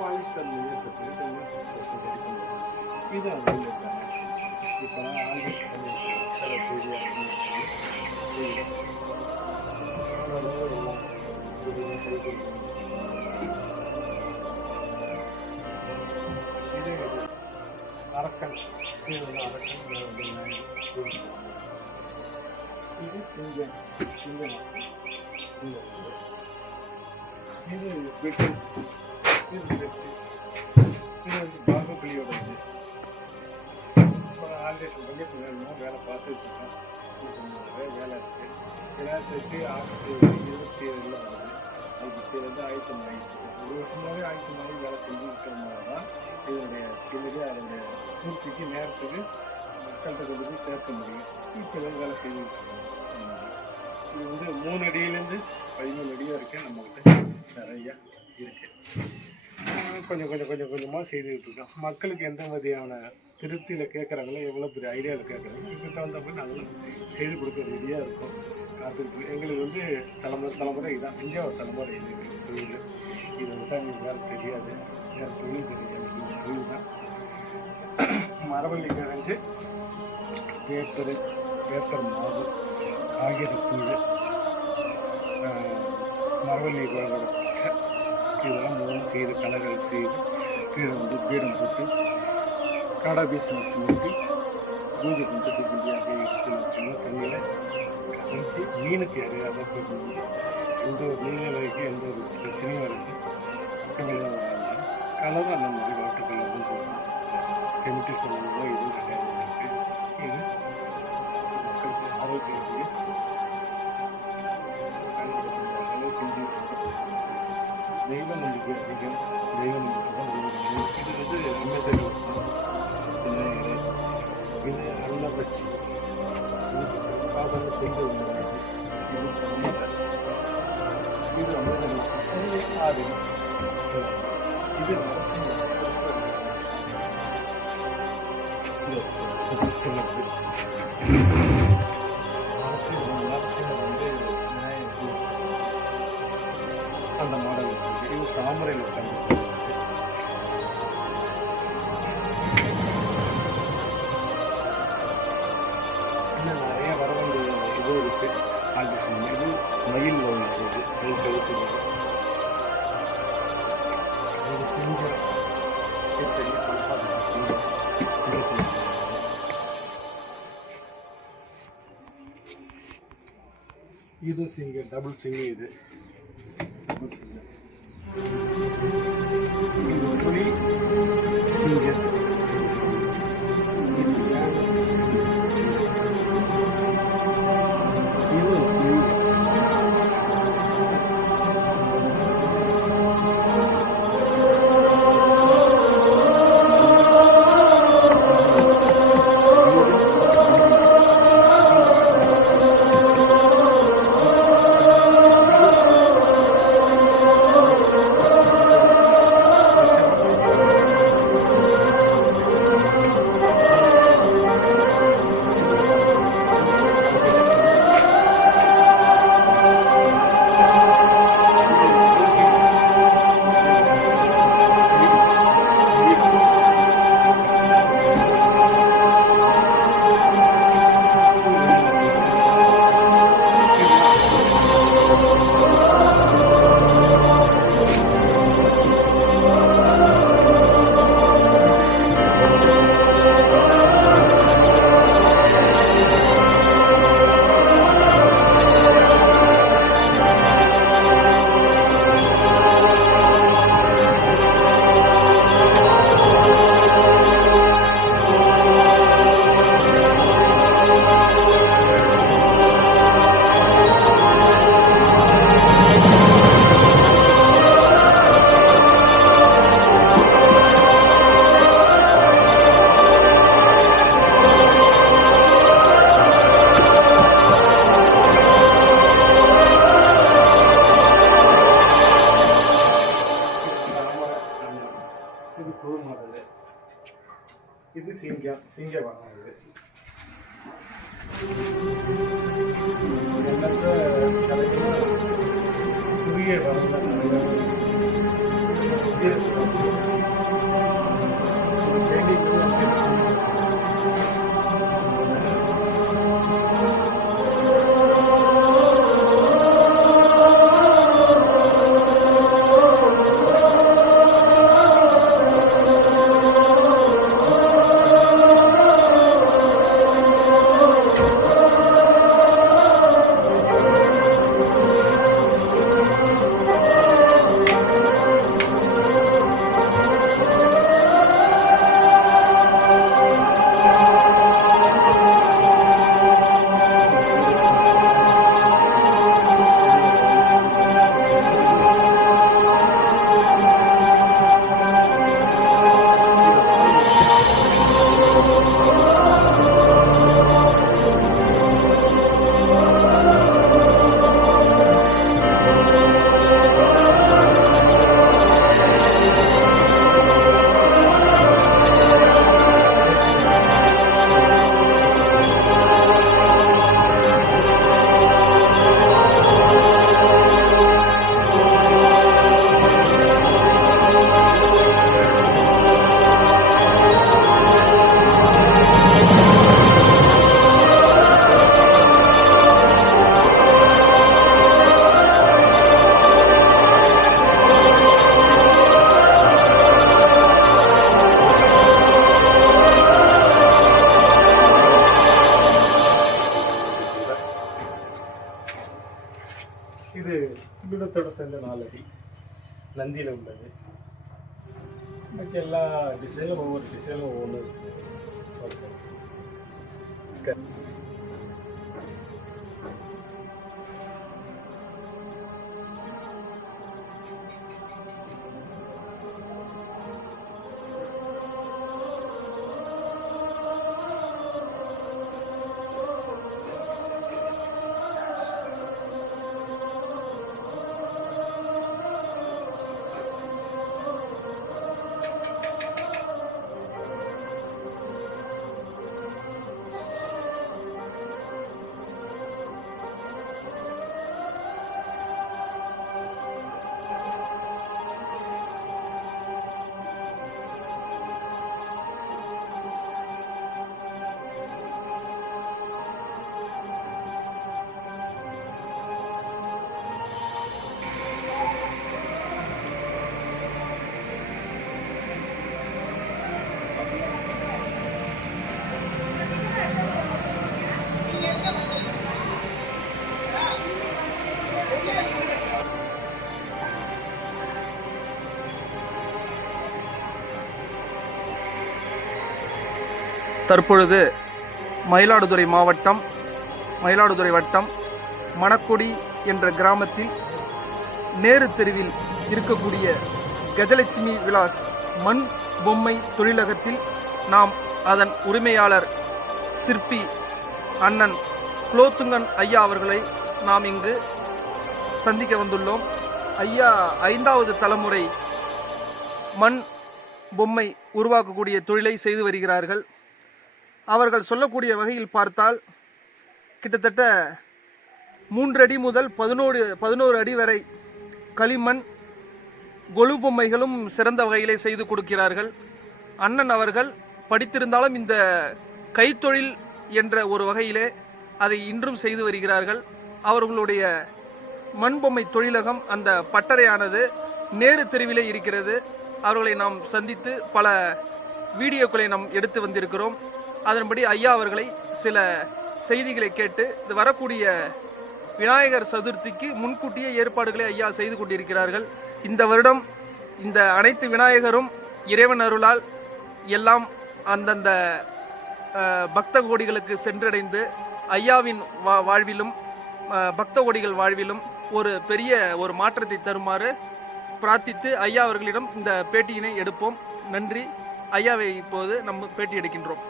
Polyester இது அது இப்போ ஆல்ரெடி சில இது அரக்கன் இது சிங்கம் இது வெட்டு இது வெட்டு இது வந்து பாகுபலியோட இது ஆல்ரெடி பண்ணி பிள்ளைகளும் வேலை பார்த்துட்டு இருக்கோம். வேலை இருக்குது இதெல்லாம் சேர்த்து 2027 வருது. அதுக்கு வந்து ஆயத்தம் ஆகிட்டு ஒரு வருஷமாகவே ஆயத்தமாகி வேலை செஞ்சுக்கிட்டோம்னா தான் இதனுடைய அதனுடைய பூர்த்திக்கு நேரத்துக்கு மக்கள்கிட்ட கொண்டு போய் சேர்க்க முடியும். இப்போ வேலை செய்துட்டு இருக்கோம். இது வந்து 3 அடியிலேருந்து 13 அடி வரைக்கும் நம்மகிட்ட நிறையா இருக்குது. கொஞ்சமாக செய்துக்கிட்டு இருக்கோம். மக்களுக்கு எந்த மாதிரியான திருப்தியில் கேட்குறாங்களோ, எவ்வளோ பெரிய ஐடியாவில் கேட்குறாங்களோ, இதுக்கு தகுந்த மாதிரி நாங்களும் செய்து கொடுக்க ரெடியாக இருக்கோம். காத்துருக்கு எங்களுக்கு வந்து தலைமுறை இதான் 5வது தலைமுறை எங்களுக்கு தொழில். இது வந்து எங்களுக்கு வேறு தெரியாது, வேறு தொழில் தெரியாது. எங்களுக்கு தொழில் தான் மரவள்ளி கிழங்கு, வேப்பர் மாவு, காய்கறிக்கூழ், மரவள்ளி கிழங்கோட பசை, இதெல்லாம் மூலம் செய்து கலர்கள் செய்து கீழே வந்து பீடம் போட்டு காடா பீஸ் வச்சு ஊற்றி பூஜை பண்ணுறது குண்டியாக எடுத்து வச்சோம்னா தண்ணியில் கரைச்சி மீனுக்கு இடையாக போட்டு எந்த ஒரு நீர்நிலைக்கு எந்த ஒரு பிரச்சனையும் வருது. பக்கமெல்லாம் வராங்க. கலர் அந்த மாதிரி வாட்டர் கலரும் போடணும். கெமிக்கல்ஸ் எல்லாம் இதுவும் கிடையாது. இது மக்களுக்கு ஆரோக்கியத்தையும் செஞ்சு தெய்வ நம்பிக்கை அதிகம். தெய்வ நம்பிக்கை தான் இது வந்து அமிர்த விவசாயம் இது நல்ல பட்சி சாதாரண தெய்வ இது அமிர்த இது அமிர்த விவசாயம் ஆறு இது சிறப்பு நரசிம்மர் வந்து அந்த மாடல் இது தாமரையில் கண்டு இன்னும் நிறைய வர வேண்டிய இதுவும் இருக்குது. ஆல்ரெடி இது மயில் இது கழுத்து ஒரு சிங்கம் இது சிங்கம் டபுள் சிங்கம். இது புலி சிங்கம். இது சிங்க வாங்க. இது எண்ணற்ற சிலைகள் புதிய வரலாறு இது பீடத்தோட சேர்ந்த 4 அடி நந்தியில் உள்ளது. பாக்கி எல்லா டிசைனும் ஒவ்வொரு டிசைனும் ஒவ்வொன்று இருக்குது. ஓகே. தற்பொழுது மயிலாடுதுறை மாவட்டம் மயிலாடுதுறை வட்டம் மணக்குடி என்ற கிராமத்தில் நேரு தெருவில் இருக்கக்கூடிய கஜலட்சுமி விலாஸ் மண் பொம்மை தொழிலகத்தில் நாம் அதன் உரிமையாளர் சிற்பி அண்ணன் குலோத்துங்கன் ஐயா அவர்களை நாம் இங்கு சந்திக்க வந்துள்ளோம். ஐயா 5வது தலைமுறை மண் பொம்மை உருவாக்கக்கூடிய தொழிலை செய்து வருகிறார்கள். அவர்கள் சொல்லக்கூடிய வகையில் பார்த்தால் கிட்டத்தட்ட 3 அடி முதல் 11 அடி வரை களிமண் கொலு பொம்மைகளும் சிறந்த வகையிலே செய்து கொடுக்கிறார்கள். அண்ணன் அவர்கள் படித்திருந்தாலும் இந்த கைத்தொழில் என்ற ஒரு வகையிலே அதை இன்றும் செய்து வருகிறார்கள். அவர்களுடைய மண்பொம்மை தொழிலகம் அந்த பட்டறையானது நேரு தெருவிலே இருக்கிறது. அவர்களை நாம் சந்தித்து பல வீடியோக்களை நாம் எடுத்து வந்திருக்கிறோம். அதன்படி ஐயா அவர்களை சில செய்திகளை கேட்டு இது வரக்கூடிய விநாயகர் சதுர்த்திக்கு முன்கூட்டியே ஏற்பாடுகளை ஐயா செய்து கொண்டிருக்கிறார்கள். இந்த வருடம் இந்த அனைத்து விநாயகரும் இறைவன் அருளால் எல்லாம் அந்தந்த பக்த கோடிகளுக்கு சென்றடைந்து ஐயாவின் வாழ்விலும் பக்த கோடிகள் வாழ்விலும் ஒரு பெரிய ஒரு மாற்றத்தை தருமாறு பிரார்த்தித்து ஐயா அவர்களிடம் இந்த பேட்டியினை எடுப்போம். நன்றி. ஐயாவை இப்போது நம்ம பேட்டி எடுக்கின்றோம்.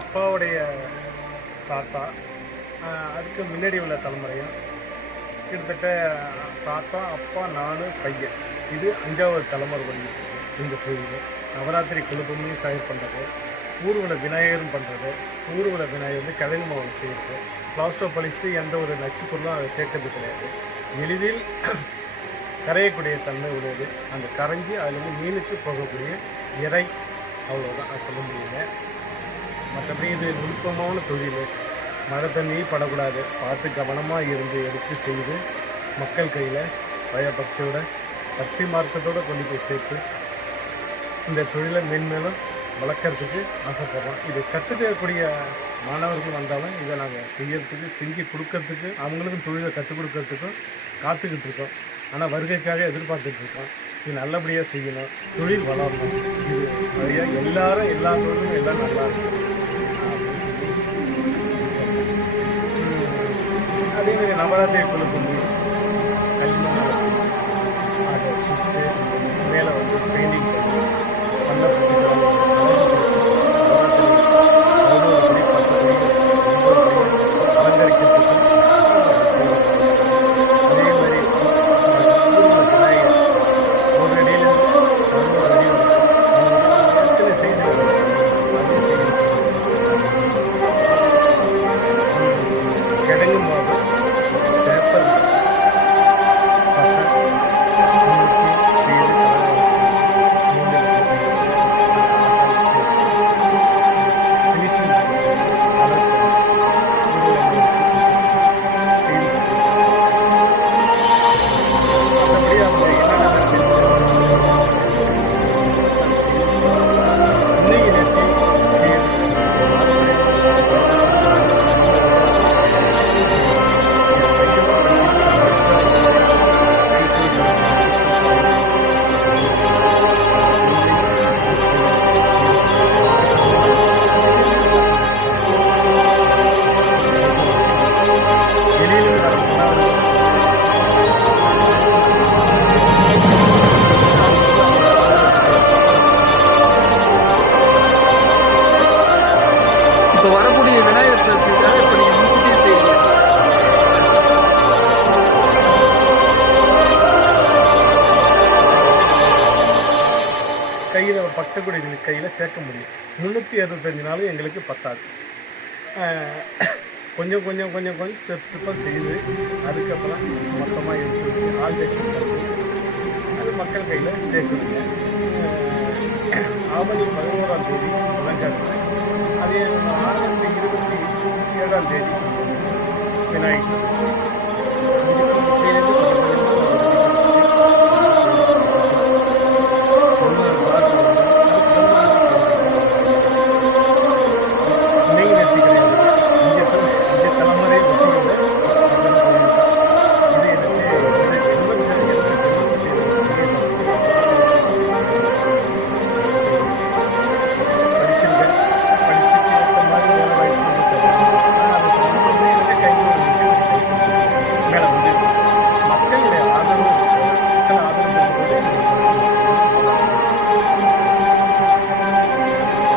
அப்பாவுடைய தாத்தா, அதுக்கு முன்னாடி உள்ள தலைமுறையும் கிட்டத்தட்ட தாத்தா, அப்பா, நான், பையன், இது 5வது தலைமுறை பண்ணிட்டு இந்த கோயில். நவராத்திரி குழுப்பமையும் தயார் பண்ணுறது, ஊர்வல விநாயகரும் பண்ணுறது, ஊர்வல விநாயகர் வந்து கிழங்கு மாவு செய்கிறது, பிளாஸ்டோ பழிச்சு எந்த ஒரு நச்சு பொருளும் அதை சேர்க்கறது கிடையாது. எளிதில் கரையக்கூடிய தன்மை உடையது. அந்த கரைஞ்சி அதில் வந்து மீனுக்கு போகக்கூடிய இறை, அவ்வளோதான் நான் சொல்ல முடியல. மற்றபடி இது நுட்பமான தொழில். மழை தண்ணி படக்கூடாது, பார்த்து கவனமாக இருந்து எடுத்து செய்து மக்கள் கையில் பயபக்தியோட பக்தி மார்க்கத்தோடு கொண்டு போய் சேர்த்து இந்த தொழிலை மேன்மேலும் வளர்க்குறதுக்கு ஆசைப்படுறோம். இது கற்றுக்கக்கூடிய மாணவர்கள் வந்தாலும் இதை நாங்கள் செய்யறதுக்கு, செஞ்சு கொடுக்கறதுக்கு, அவங்களுக்கும் தொழிலை கற்றுக் கொடுக்கறதுக்கும் காத்துக்கிட்டு இருக்கோம். ஆனால் வருகைக்காக எதிர்பார்த்துட்ருக்கோம். இது நல்லபடியாக செய்யணும், தொழில் வளரணும். இது வழியாக எல்லாரும் எல்லா தொழிலும் எல்லாம் நல்லா இருக்கும். அதேமாதிரி நவராத்திரி குழுக்கு களிமண் அதை சுட்டு மேலே வந்து பெயிண்டிங் பண்ணி கையில் சேர்க்க முடியும். 365 நாளும் எங்களுக்கு பத்தாது. கொஞ்சம் கொஞ்சம் கொஞ்சம் கொஞ்சம் ஸ்டெப்பாக செய்து அதுக்கப்புறம் மொத்தமாக எடுத்து வச்சு ஆல்டேஷன் பண்ணி அது மக்கள் கையில் சேர்க்குதுங்க. ஆவணி 11ஆம் தேதி விளங்காது. அதே ஆகஸ்ட் 27ஆம் தேதி விநாயகர்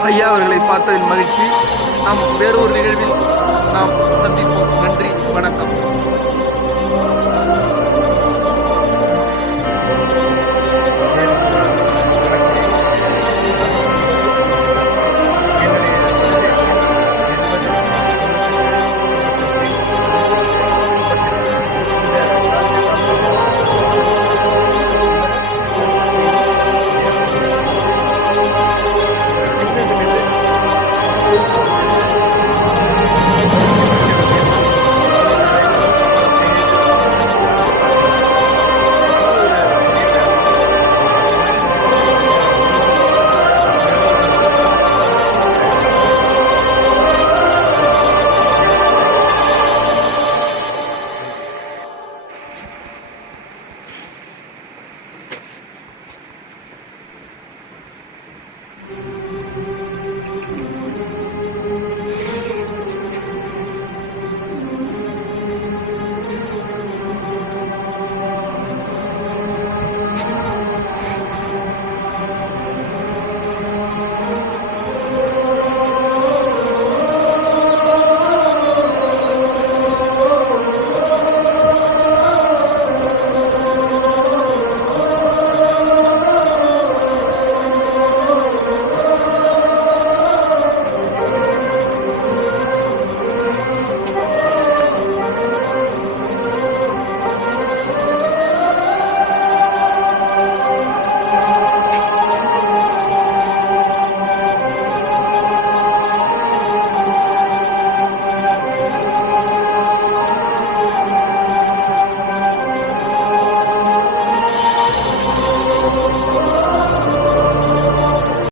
ஐயா அவர்களை பார்த்ததில் மகிழ்ச்சி. நாம் வேறொரு நிகழ்வில் நாம் சந்திப்போம்.